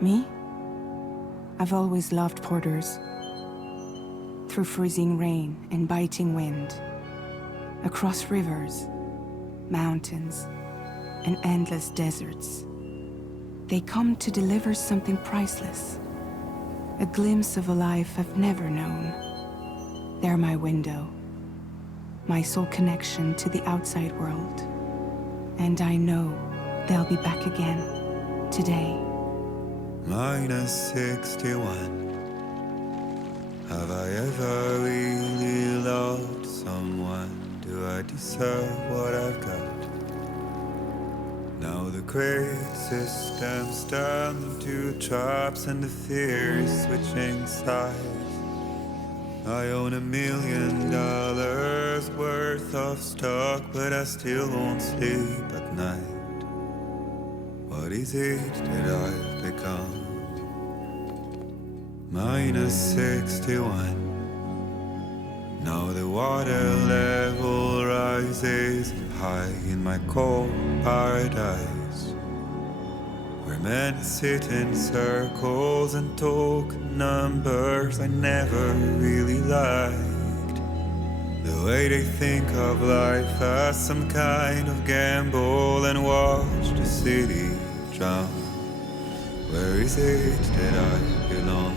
Me? I've always loved porters. Through freezing rain and biting wind, across rivers, mountains, and endless deserts, they come to deliver something priceless. A glimpse of a life I've never known. They're my window, my sole connection to the outside world. And I know they'll be back again, today. -61. Have I ever really loved someone? Do I deserve what I've got? Now the great systems turn into traps and the fear is switching sides. I own $1 million worth of stock, but I still won't sleep at night. What is it that I've become? -61. Now the water level rises high in my cold paradise, where men sit in circles and talk numbers I never really liked. The way they think of life as some kind of gamble and watch the city drown. Where is it that I belong?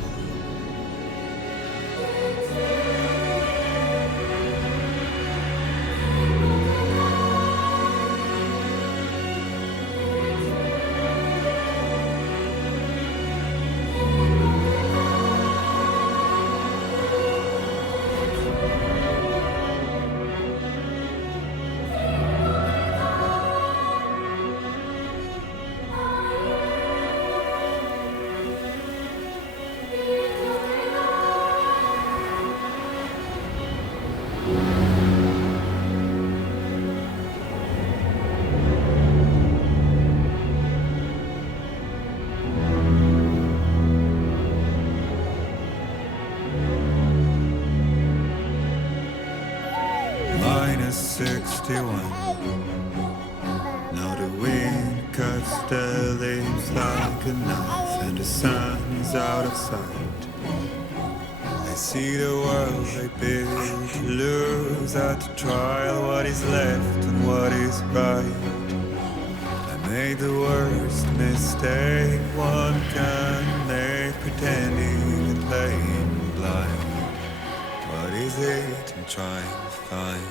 -61. Now the wind cuts the leaves like a knife and the sun is out of sight. I see the world I built to lose at the trial, what is left and what is right. I made the worst mistake one can make, pretending and playing blind. What is it I'm trying to find?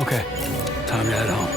Okay, time to head home.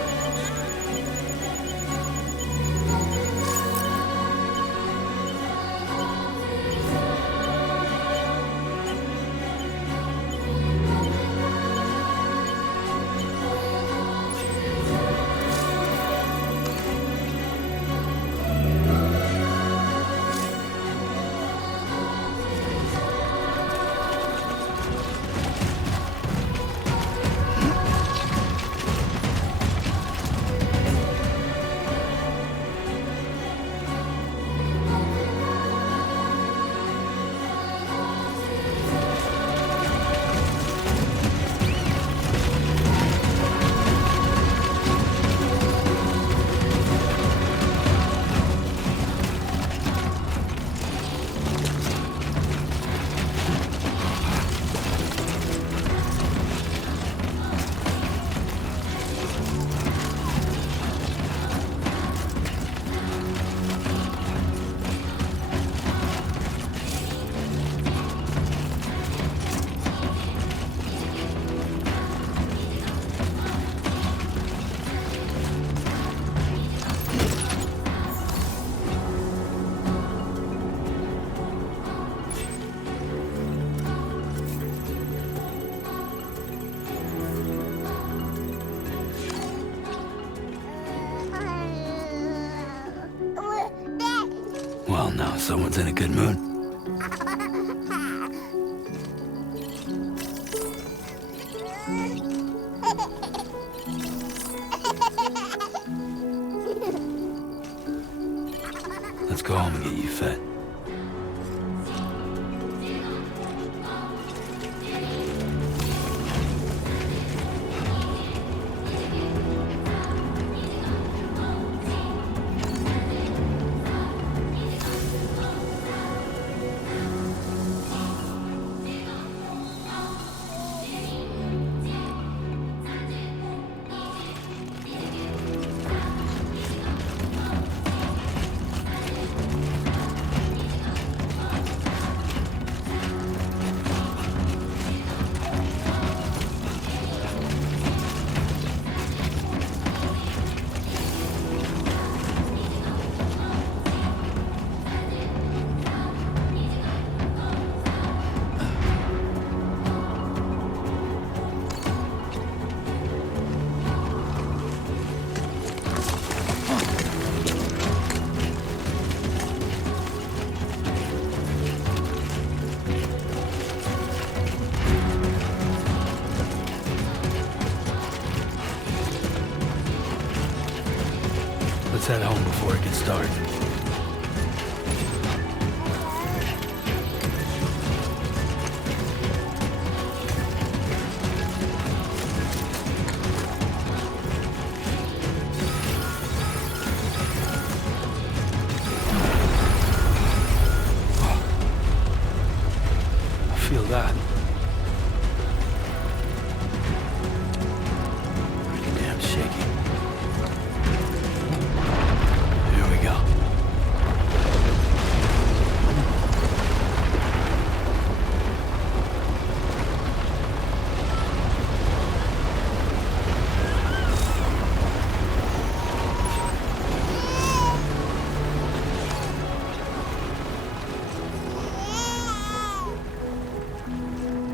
Well, now someone's in a good mood. Let's go home and get you fed. Let's head home before it gets dark. I feel that. Pretty damn shaky. Here we go.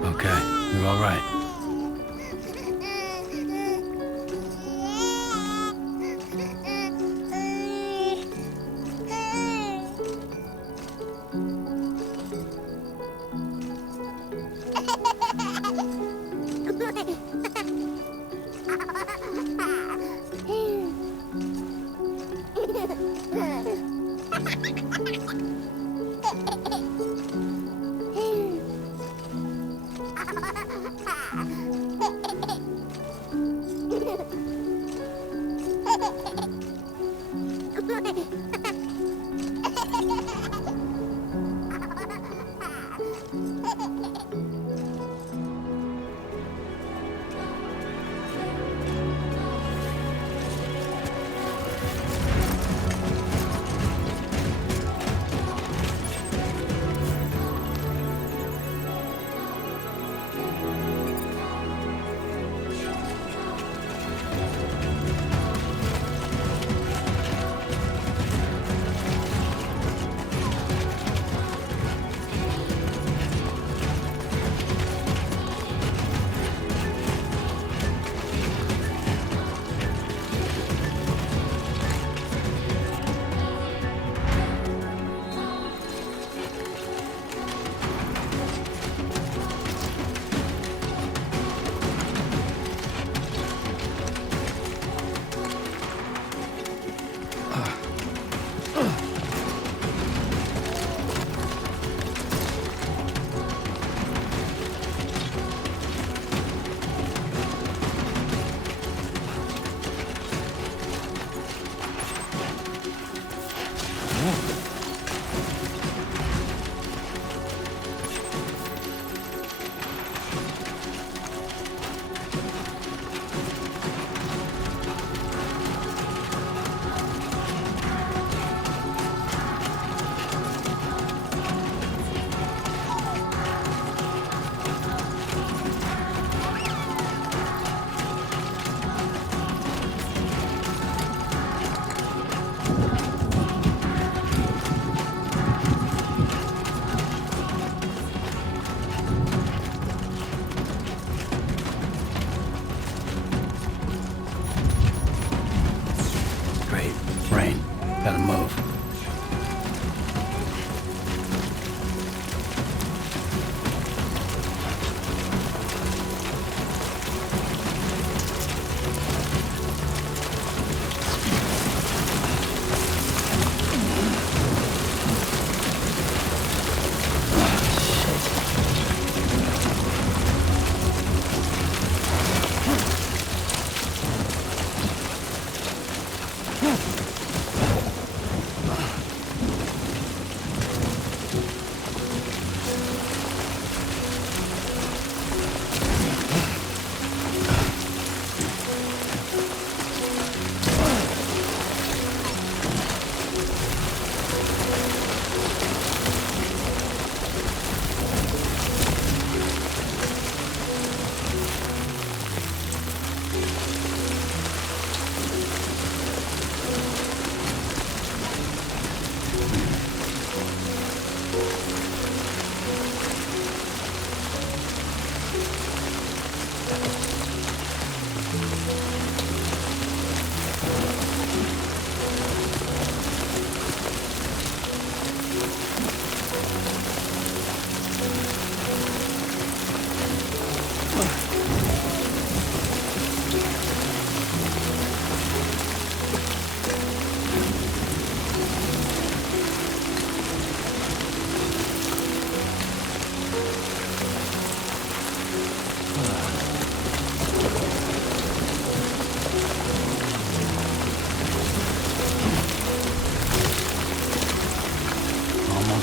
Okay, you're all right. Ha ha ha ha!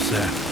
Almost there.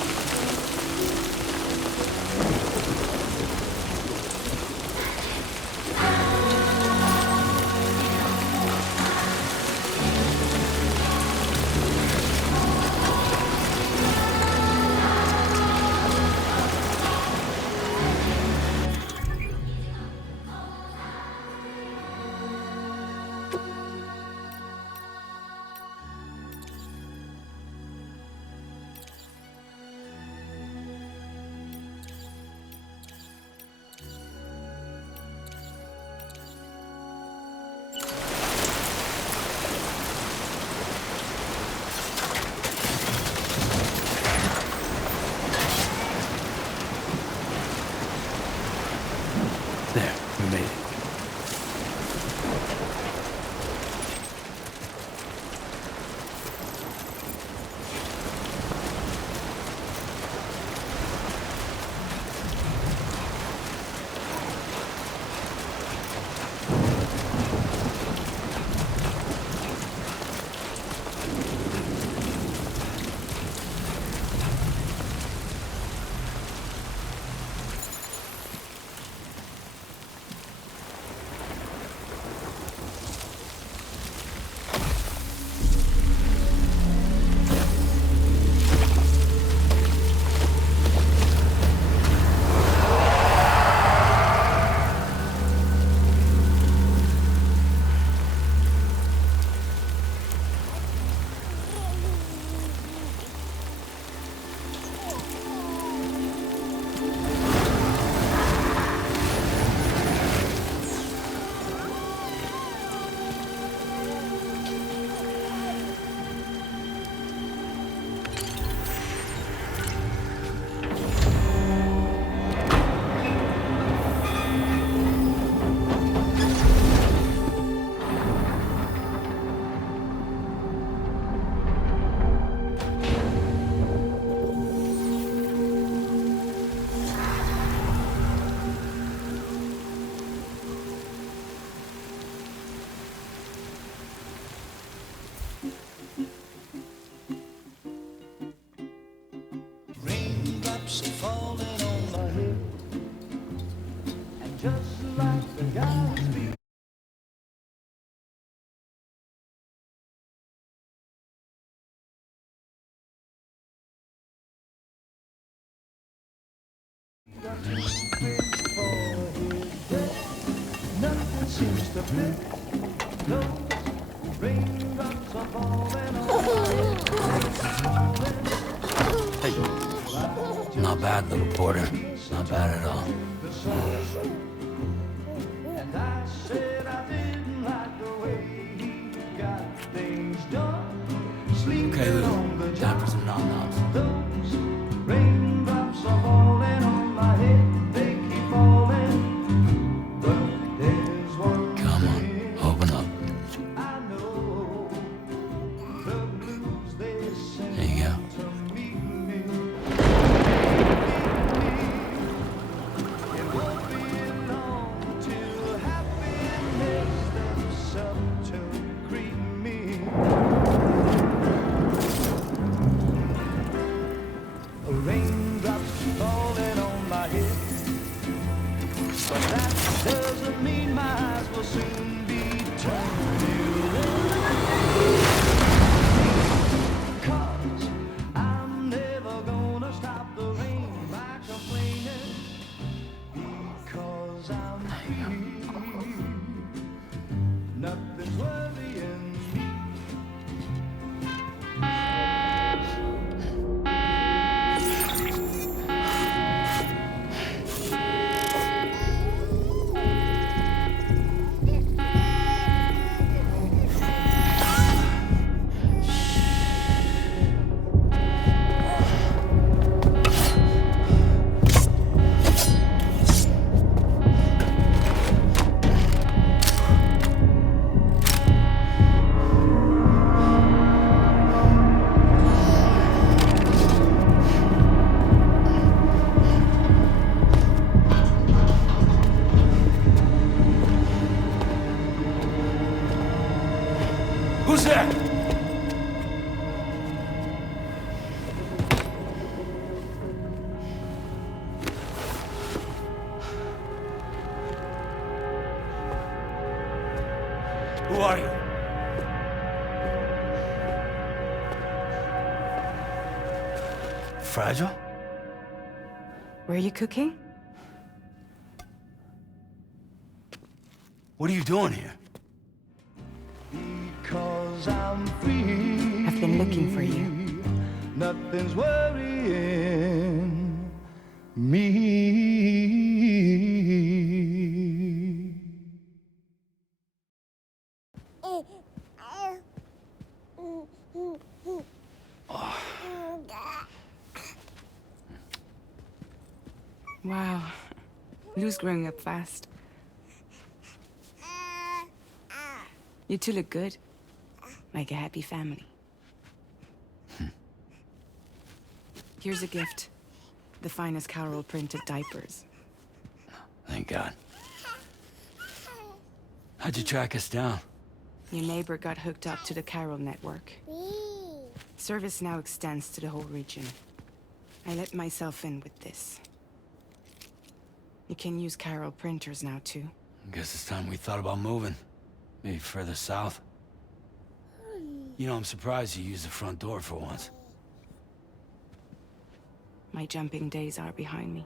There, we made it. Raindrops are falling on my head, and just like the guy speaks. Nothing seems to fit. Those raindrops are falling on my head. Hey, not bad, little porter. Not bad at all. And I said I didn't like the way he got things done. Sleeping Okay, on the Lou. Time for some nom-noms. Those raindrops are falling on my head. They keep falling. But there's one Come on, thing open up. I know. The blues they send There you go. to meet me. It won't be long till happiness steps up to greet me. Raindrops falling on my head, but that doesn't mean my eyes will soon be turning red. 'Cause I'm never gonna stop the rain by complaining, because I'm free. Nothing's worrying me. fragile? Were you cooking? What are you doing here? Because I'm free. I've been looking for you. Nothing's worrying me. Wow. Lou's growing up fast. You two look good. Like a happy family. Here's a gift. The finest Carol printed diapers. Thank God. How'd you track us down? Your neighbor got hooked up to the Carol network. Service now extends to the whole region. I let myself in with this. You can use Carol printers now, too. Guess it's time we thought about moving. Maybe further south. You know, I'm surprised you used the front door for once. My jumping days are behind me.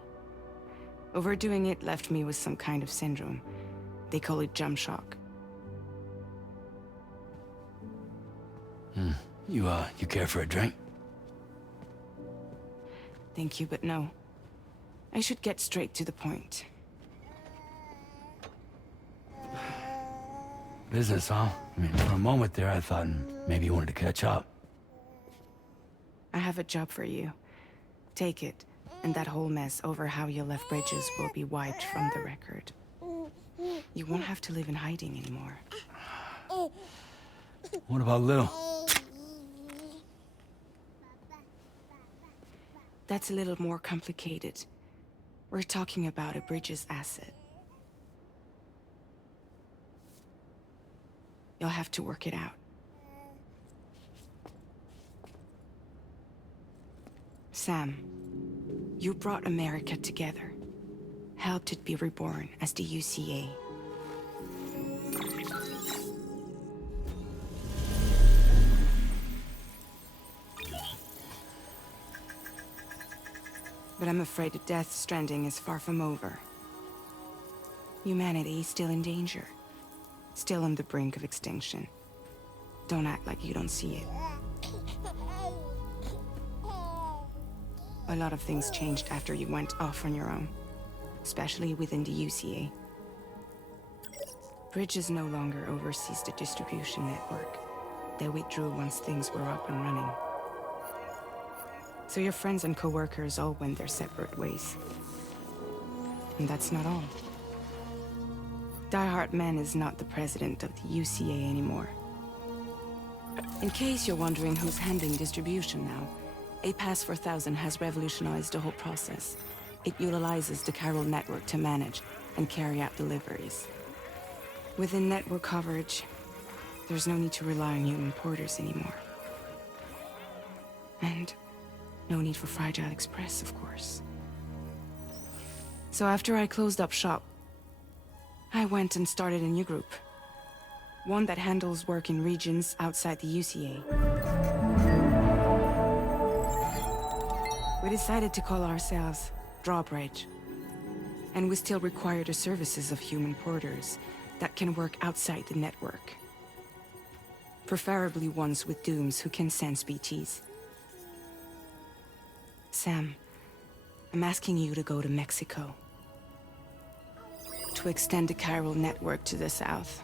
Overdoing it left me with some kind of syndrome. They call it jump shock. You care for a drink? Thank you, but no. I should get straight to the point. Business, huh? I mean, for a moment there, I thought maybe you wanted to catch up. I have a job for you. Take it, and that whole mess over how you left Bridges will be wiped from the record. You won't have to live in hiding anymore. What about Lil? That's a little more complicated. We're talking about a Bridges asset. You'll have to work it out. Sam, you brought America together. Helped it be reborn as the UCA. But I'm afraid the Death Stranding is far from over. Humanity is still in danger. Still on the brink of extinction. Don't act like you don't see it. A lot of things changed after you went off on your own. Especially within the UCA. Bridges no longer oversees the distribution network. They withdrew once things were up and running. So your friends and co-workers all went their separate ways. And that's not all. Die Hard Man is not the president of the UCA anymore. In case you're wondering who's handling distribution now, A Pass 4000 has revolutionized the whole process. It utilizes the Carol network to manage and carry out deliveries. Within network coverage, there's no need to rely on human porters anymore. And no need for Fragile Express, of course. So after I closed up shop, I went and started a new group. One that handles work in regions outside the UCA. We decided to call ourselves Drawbridge. And we still require the services of human porters that can work outside the network. Preferably ones with dooms who can sense BTs. Sam, I'm asking you to go to Mexico. To extend the Chiral network to the south.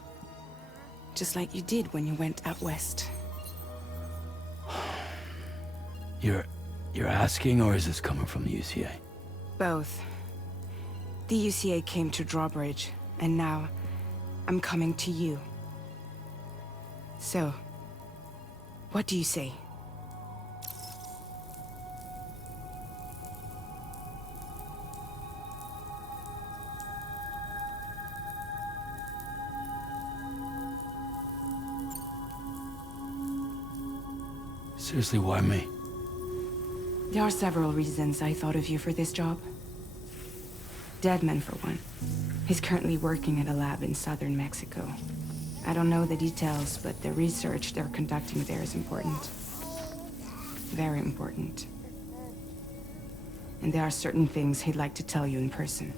Just like you did when you went out west. You're asking, or is this coming from the UCA? Both. The UCA came to Drawbridge, and now I'm coming to you. So, what do you say? Seriously, why me? There are several reasons I thought of you for this job. Deadman, for one. He's currently working at a lab in southern Mexico. I don't know the details, but the research they're conducting there is important. Very important. and there are certain things he'd like to tell you in person.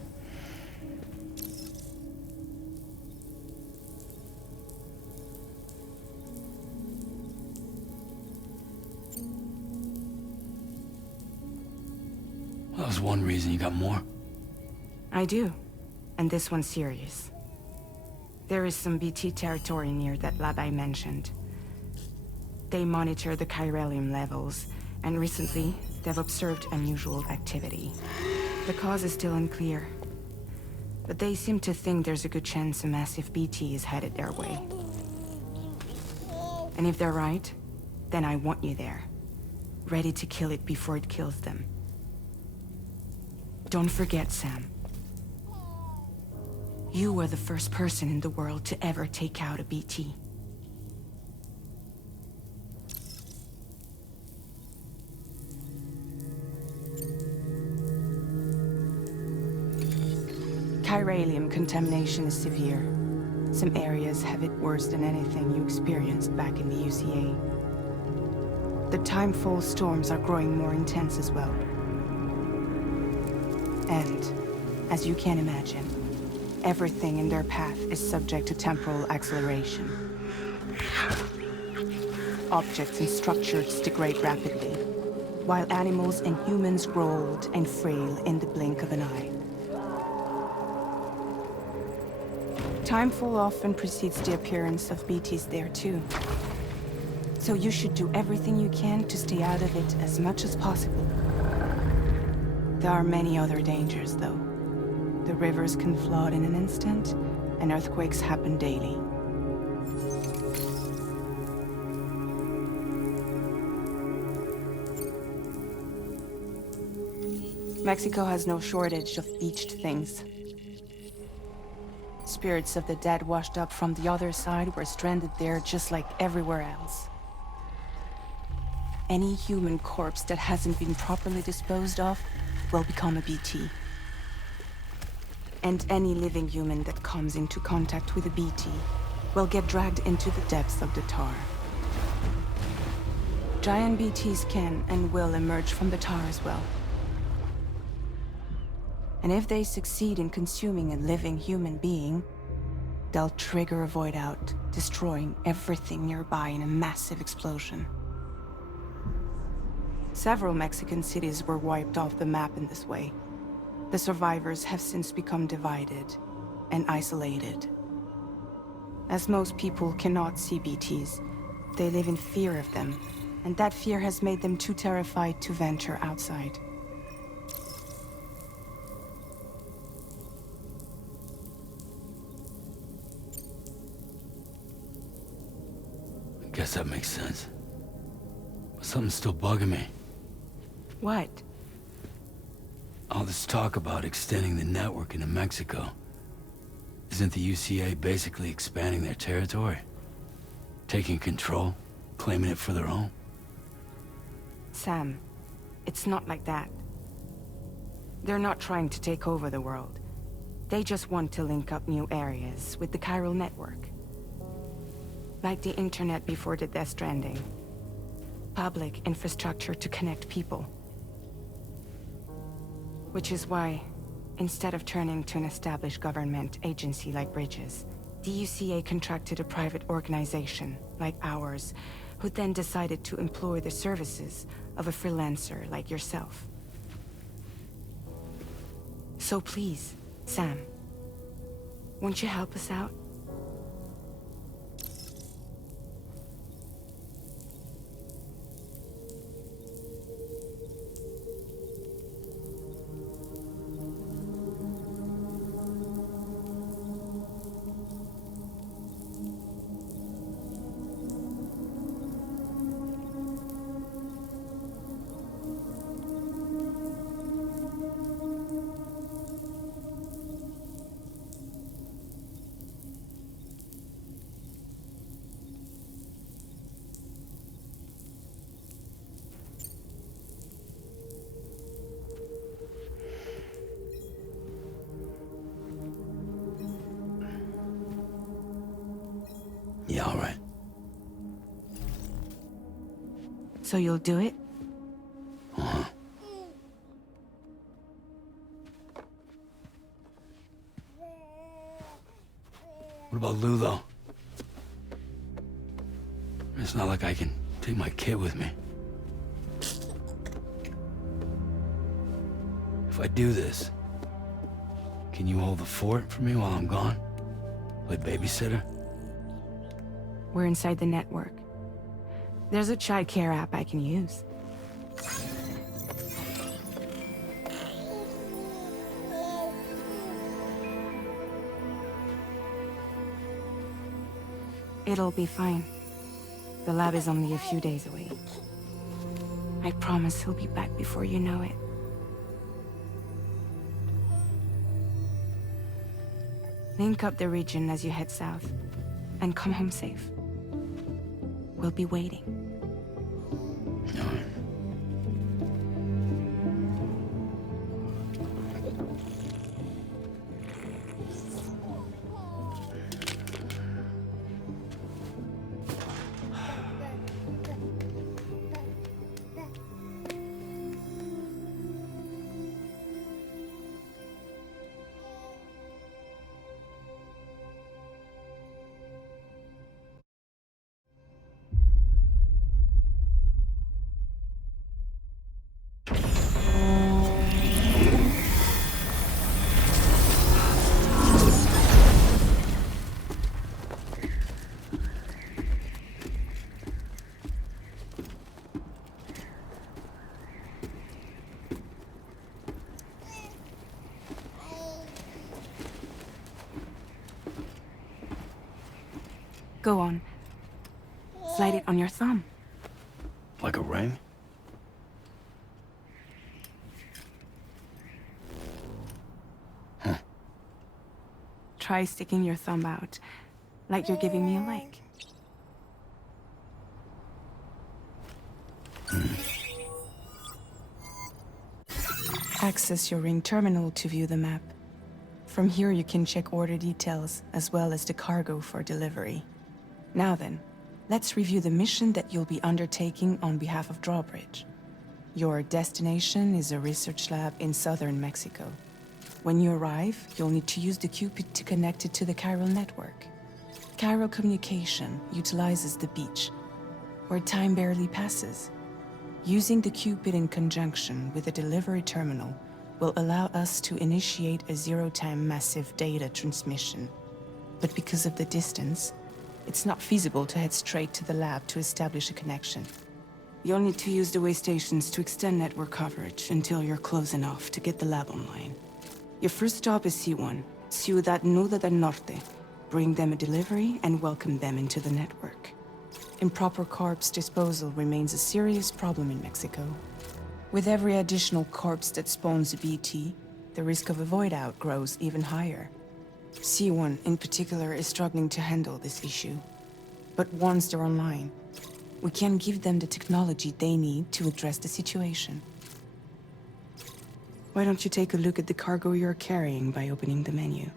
Well, that was one reason. You got more? I do, and this one's serious. There is some BT territory near that lab I mentioned. They monitor the chiralium levels, and recently, they've observed unusual activity. The cause is still unclear, but they seem to think there's a good chance a massive BT is headed their way. And if they're right, then I want you there, ready to kill it before it kills them. Don't forget, Sam. You were the first person in the world to ever take out a BT. Chiralium contamination is severe. Some areas have it worse than anything you experienced back in the UCA. The timefall storms are growing more intense as well. And, as you can imagine, everything in their path is subject to temporal acceleration. Objects and structures degrade rapidly, while animals and humans grow old and frail in the blink of an eye. Timefall often precedes the appearance of BTs there too. So you should do everything you can to stay out of it as much as possible. There are many other dangers, though. The rivers can flood in an instant, and earthquakes happen daily. Mexico has no shortage of beached things. Spirits of the dead washed up from the other side were stranded there just like everywhere else. Any human corpse that hasn't been properly disposed of will become a BT. And any living human that comes into contact with a BT will get dragged into the depths of the tar. Giant BTs can and will emerge from the tar as well. And if they succeed in consuming a living human being, they'll trigger a void out, destroying everything nearby in a massive explosion. Several Mexican cities were wiped off the map in this way. The survivors have since become divided and isolated. As most people cannot see BTs, they live in fear of them, and that fear has made them too terrified to venture outside. Guess that makes sense. But something's still bugging me. What? All this talk about extending the network into Mexico. Isn't the UCA basically expanding their territory? Taking control? Claiming it for their own? Sam, it's not like that. They're not trying to take over the world. They just want to link up new areas with the chiral network. Like the internet before the Death Stranding. Public infrastructure to connect people. Which is why, instead of turning to an established government agency like Bridges, the UCA contracted a private organization, like ours, who then decided to employ the services of a freelancer like yourself. So please, Sam, won't you help us out? Yeah, all right. So you'll do it? Uh-huh. about Lou, though? It's not like I can take my kid with me. If I do this, can you hold the fort for me while I'm gone? Play babysitter? We're inside the network. There's a child care app I can use. It'll be fine. The lab is only a few days away. I promise he'll be back before you know it. Link up the region as you head south, and come home safe. We'll be waiting. All right. Go on. Slide it on your thumb. Like a ring? Huh. Try sticking your thumb out, like you're giving me a like. Access your ring terminal to view the map. From here you can check order details, as well as the cargo for delivery. Now then, let's review the mission that you'll be undertaking on behalf of Drawbridge. Your destination is a research lab in southern Mexico. When you arrive, you'll need to use the Cupid to connect it to the chiral network. Chiral communication utilizes the beach, where time barely passes. Using the Cupid in conjunction with a delivery terminal will allow us to initiate a zero-time massive data transmission. But because of the distance, it's not feasible to head straight to the lab to establish a connection. You'll need to use the way stations to extend network coverage until you're close enough to get the lab online. Your first stop is C1, Ciudad Nuda del Norte. Bring them a delivery and welcome them into the network. Improper corpse disposal remains a serious problem in Mexico. With every additional corpse that spawns a BT, the risk of a void out grows even higher. C1 in particular is struggling to handle this issue. But once they're online, we can give them the technology they need to address the situation. Why don't you take a look at the cargo you're carrying by opening the menu?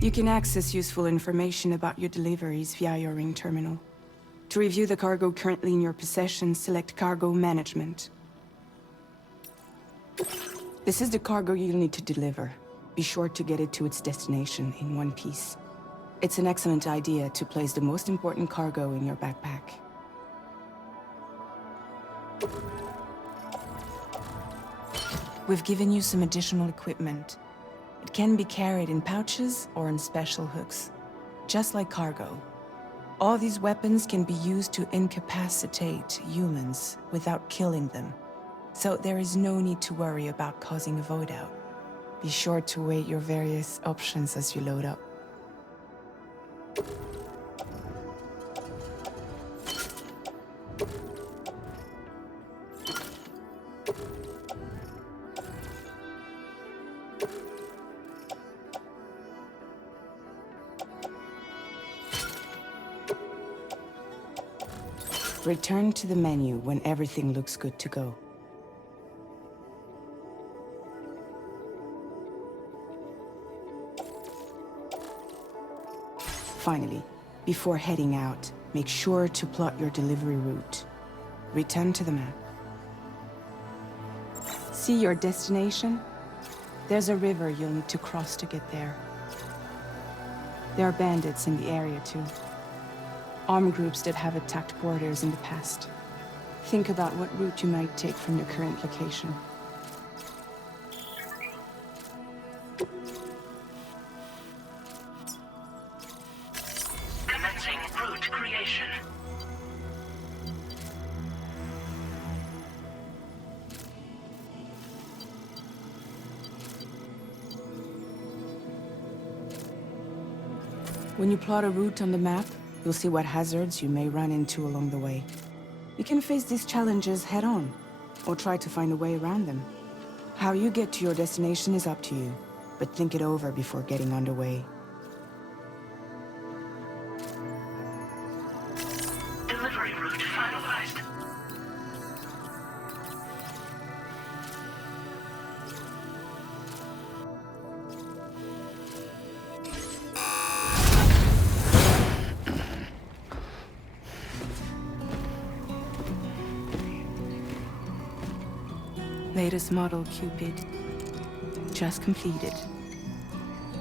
You can access useful information about your deliveries via your ring terminal. To review the cargo currently in your possession, select Cargo Management. This is the cargo you'll need to deliver. Be sure to get it to its destination in one piece. It's an excellent idea to place the most important cargo in your backpack. We've given you some additional equipment. It can be carried in pouches or in special hooks, just like cargo. All these weapons can be used to incapacitate humans without killing them, so there is no need to worry about causing a void out. Be sure to weigh your various options as you load up. Return to the menu when everything looks good to go. Finally, before heading out, make sure to plot your delivery route. Return to the map. See your destination? There's a river you'll need to cross to get there. There are bandits in the area too. Armed groups that have attacked borders in the past. Think about what route you might take from your current location. Commencing route creation. When you plot a route on the map, you'll see what hazards you may run into along the way. You can face these challenges head-on, or try to find a way around them. How you get to your destination is up to you, but think it over before getting underway. Delivery route finalized. Latest model Cupid. Just completed.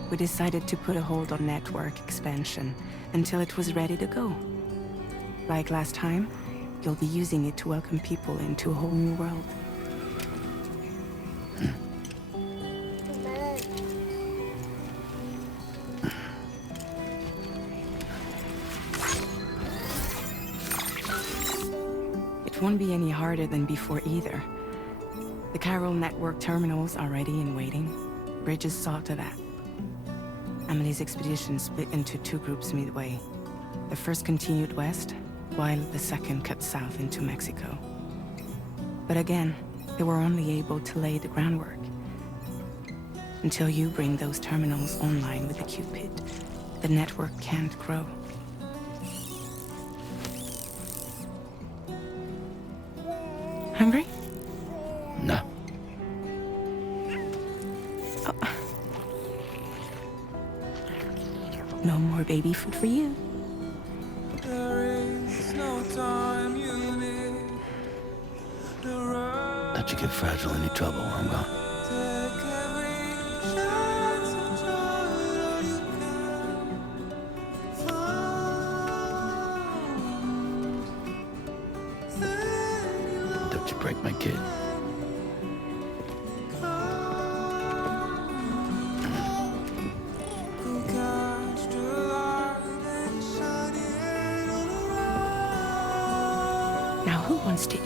We decided to put a hold on network expansion until it was ready to go. Like last time, you'll be using it to welcome people into a whole new world. It won't be any harder than before either. The Chiral network terminals are ready and waiting. Bridges saw to that. Emily's expedition split into two groups midway. The first continued west, while the second cut south into Mexico. But again, they were only able to lay the groundwork. Until you bring those terminals online with the Cupid, the network can't grow. Hungry? No. No more baby food for you. Let you get fragile any trouble while I'm gone. Don't you break my kid. Now who wants to eat?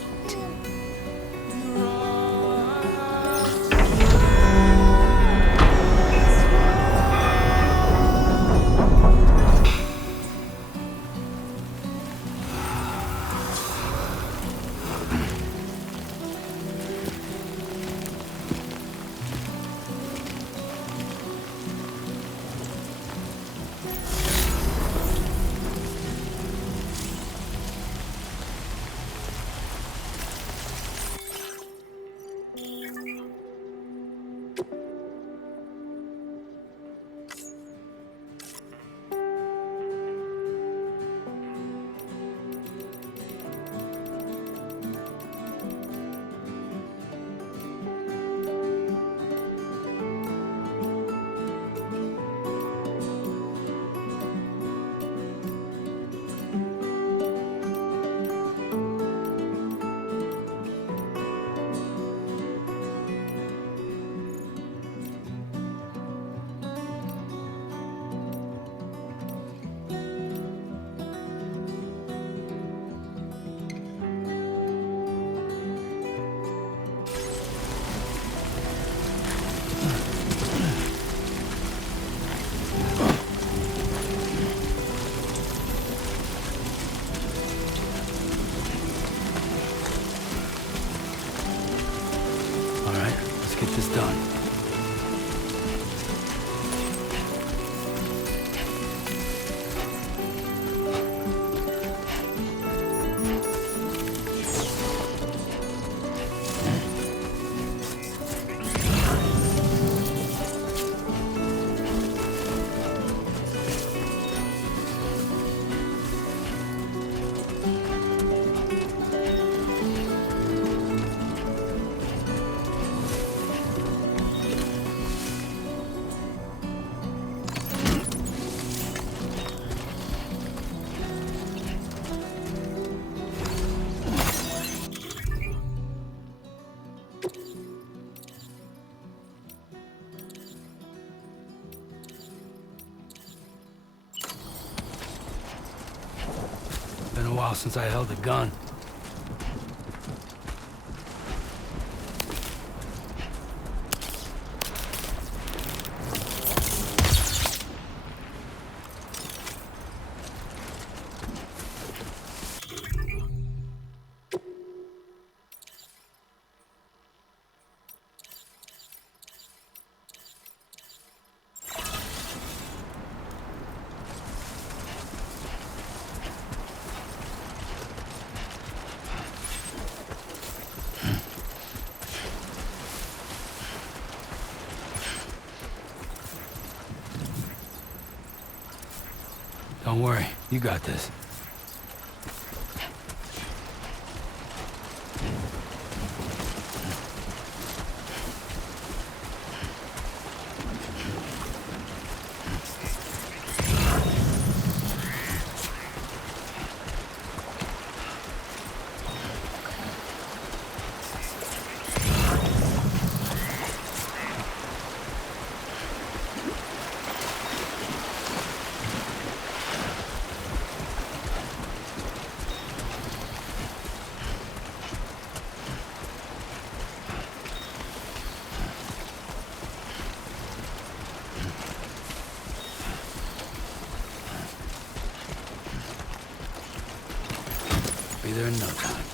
Get this done. while since I held a gun. Don't worry, you got this. Be there in no time.